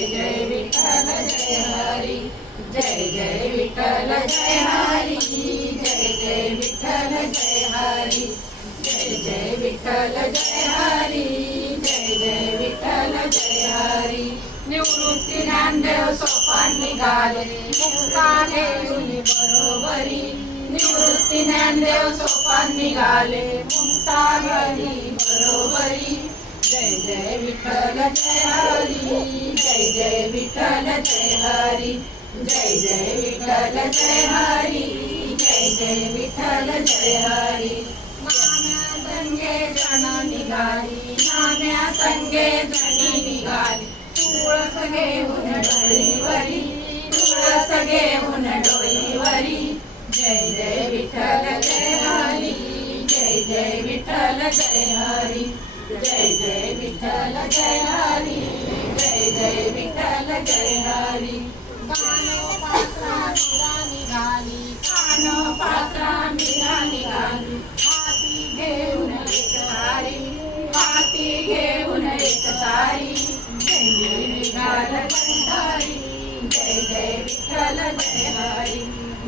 जय जय विठ्ठल जय हरी, जय जय विठ्ठल जय हरी, जय जय विठ्ठल जय हरी, जय जय विठ्ठल जय हरी, जय जय विठ्ठल जय हरी. निवृत्ती ज्ञानदेव सोपान निघाले मुक्ता घेऊन बरोबरी, निवृत्ती ज्ञानदेव सोपान निघाले मुक्ता घरी बरोबरी. जय जय विठ्ठल जय हरी, जय जय विठ्ठल जय हरी, जय जय विठ्ठल जय हरी, जय जय विठ्ठल जय हरी. नाम्या संगे जण निघाली, नाम्या संगे जणी निघाली, तुळस घेऊन डोईवरी, तुळस घेऊन डोईवरी. जय जय विठ्ठल जय हरी, जय जय विठ्ठल जय हरी, जय जय विठ्ठल जय हरी, जय जय विठ्ठल जय हरी. कानोपात्रा मीरा निघाली, कानोपात्रा मीरा निघाली, हाती घेऊन एक तारी, हाती घेऊन एक तारी. जय निघाल पंढरी, जय जय विठ्ठल जय हरी,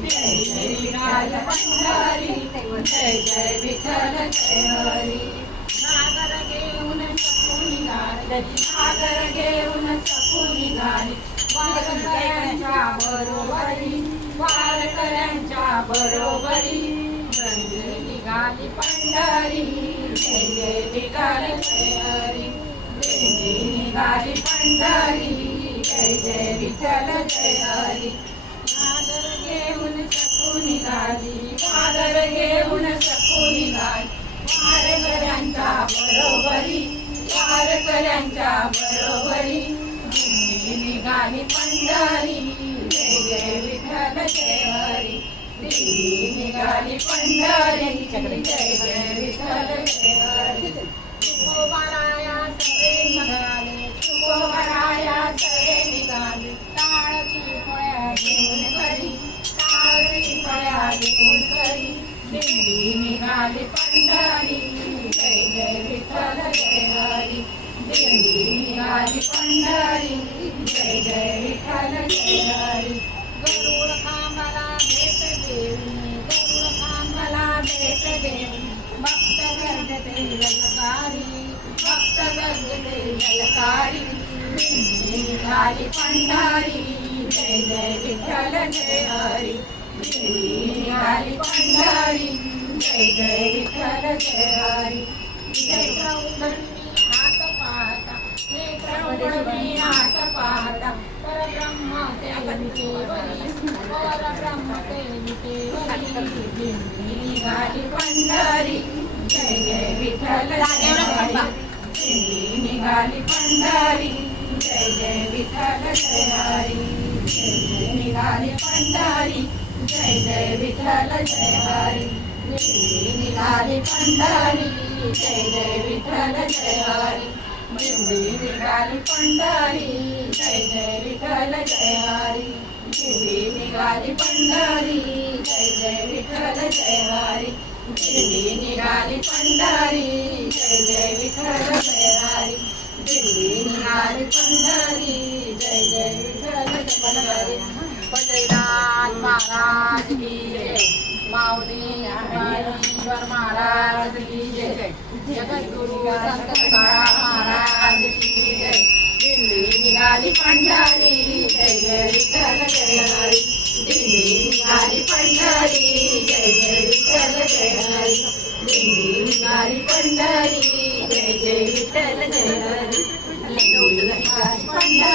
जय जय निघाल पंढरी, जय जय विठ्ठल जय हरी. सागर घेऊन सकू निघाली, सागर घेऊन सकू निघाली, वारकऱ्यांच्या बरोबरी, वारकऱ्यांच्या बरोबरी. दिंडी निघाली पंढरी, जय जय विठ्ठल जय हरी, दिंडी निघाली पंढरी, जय जय विठ्ठल जय हरी. सागर घेऊन सकू निघाली, सागर घेऊन सकू निघाली, वारकऱ्यांच्या बरोबरी, वारकऱ्यांच्या बरोबरी. दिंडी निघाली पंढरी, जय जय विठ्ठल जय हरी, दिंडी निघाली पंढरी, जय जय विठ्ठल जय हरी. तुकोबाराया सगळे निघाले, तुकोबाराया सगळे निघाले, टाळची फळ्या घेऊन करी, टाळची फळ्या घेऊन करी. दिंडी निघाली पंढरी, जय जय विठ्ठल जय हरी, दिंडी निघाली पंढरी, जय जय विठ्ठल जय हरी. गरुड खांबाला भेट देऊन, गरुड खांबाला भेट देऊन, भक्त गर्जते ललकारी, भक्त गर्जते ललकारी. दिंडी निघाली पंढरी, जय जय विठ्ठल जय हरी, दिंडी निघाली पंढरी, जय जय विठ्ठल जय हरी. नेत्र उघडून हात पाहता, नेत्र उघडून हात पाहता, परब्रह्म ते विटेवरी, परब्रह्म ते विटेवरी. दिंडी निघाली पंढरी, जय जय विठ्ठल जय हरी, दिंडी निघाली पंढरी, जय जय विठ्ठल जय हरी, दिंडी निघाली पंढरी, जय जय विठ्ठल जय हरी, दिंडी निघाली पंढरी, जय जय विठ्ठल जय हरी, दिंडी निघाली पंढरी, जय जय विठ्ठल जय हरी, दिंडी निघाली पंढरी, जय जय विठ्ठल जय हरी, दिंडी निघाली पंढरी, जय जय विठ्ठल जय हरी, दिंडी निघाली पंढरी, जय जय विठ्ठल जय हरी. पंढरीनाथ महाराज की जय, माऊली ज्ञानेश्वर महाराज की जय, जगद्गुरु संत तुकाराम महाराज की जय. दिंडी निघाली पंढरी, जय जय विठ्ठल जय हरी, दिंडी निघाली पंढरी, जय जय विठ्ठल जय हरी, दिंडी निघाली पंढरी, जय जय विठ्ठल जय हरी, दिंडी निघाली पंढरी,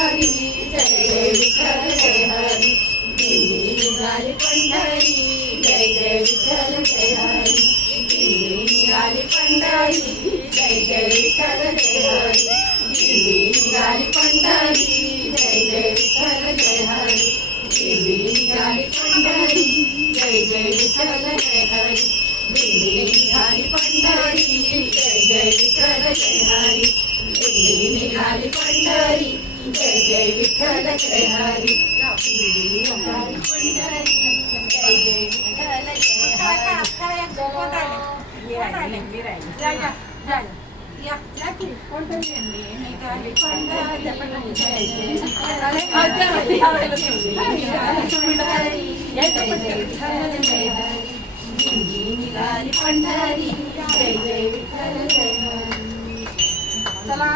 जय जय विठ्ठल जय हरी, दिंडी निघाली पंढरी, जय जय विठ्ठल जय हरी, दिंडी निघाली पंढरी, जय जय विठ्ठल जय हरी, दिंडी निघाली पंढरी, जय जय विठ्ठल जय हरी, दिंडी निघाली पंढरी, जय जय विठ्ठल जय हरी, दिंडी निघाली पंढरी, जय जय विठ्ठल जय हरी, दिंडी निघाली पंढरी, जय जय विठ्ठल जय हरी, दिंडी निघाली पंढरी, जय जय विठ्ठल जय हरी. या या की कोणतरी निघाली पंढरी जय जय विठ्ठल जय हरी निघाली पंढरी जय जय विठ्ठल जय हरी चला